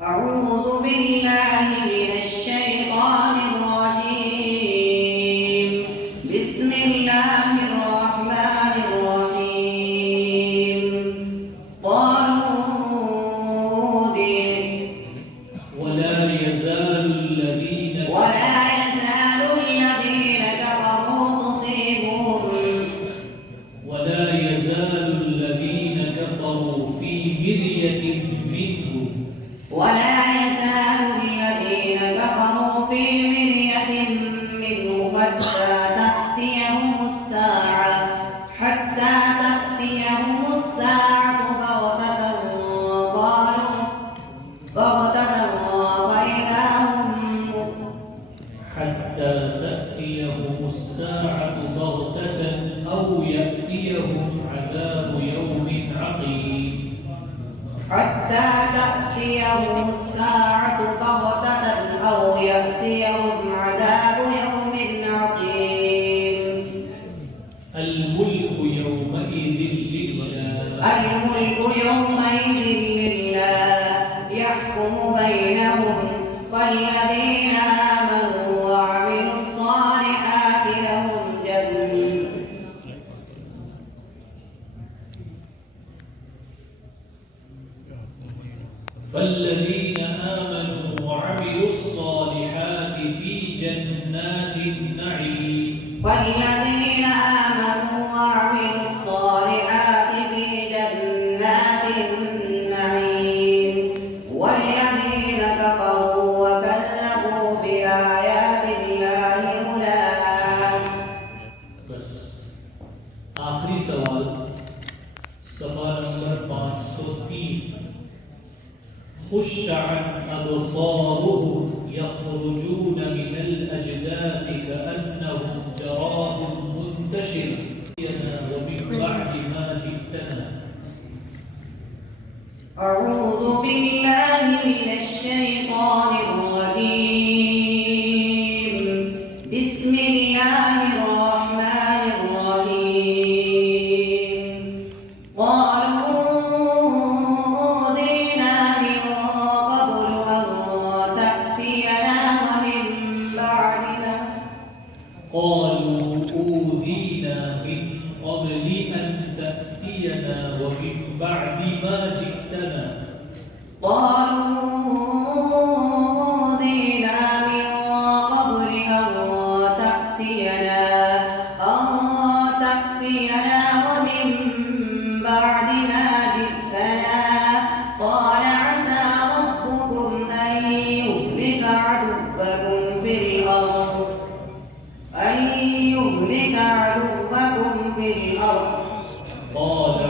أعوذ بالله من الشيطان الرجيم. بسم الله الرحمن الرحيم. قالوا ولا يزال الذين كفروا تصيبهم ولا يزال الذين كفروا في مرية منه ولا يزال الذين كفروا في مرية منه حتى تأتيهم الساعة بغتة فإذا هم حتى تأتيهم الساعة بغتة أو يأتيهم عذاب يوم عقيم. حتى تأتيهم الساعة بغتة أو يأتيهم عذاب يوم عقيم. الملك يومئذ لله يحكم بينهم والذين آمنوا وعملوا الصالحات لهم فالذين آمنوا وعملوا الصالحات في جنات النعيم. والذين آمنوا وعملوا الصالحات في جنات النعيم. والذين كفروا وكذبوا بآيات الله أولئك. बस आखिरी सवाल सफा नंबर 530 खुश्शअन अबसारुहुम यखरुजून मिनल अजदाथ कअन्नहुम जरादुन मुंतशिर ومن بعد ما جئتنا. أعوذ بالله من الشيطان الرجيم. بسم الله الرحمن الرحيم. قالوا أوذينا من قبل أن تأتينا ومن بعد ما قالوا أوذينا من قبل أن تأتينا ومن بعد ما جئتنا. قالوا أوذينا من قبل أن تأتينا ومن بعد ما جئتنا. قال عسى ربكم أن يهلك عدوكم في الأرض قال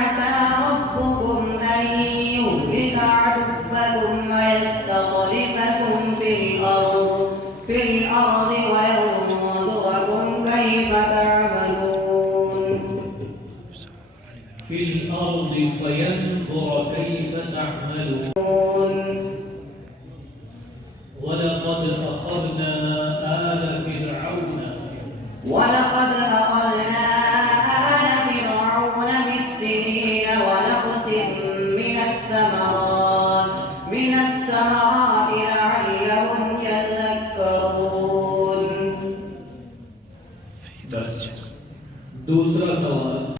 عسى ربكم أن يهلك عدوكم ويستخلفكم في الأرض وينظركم كيف تعملون. في الأرض فينظر كيف تعملون.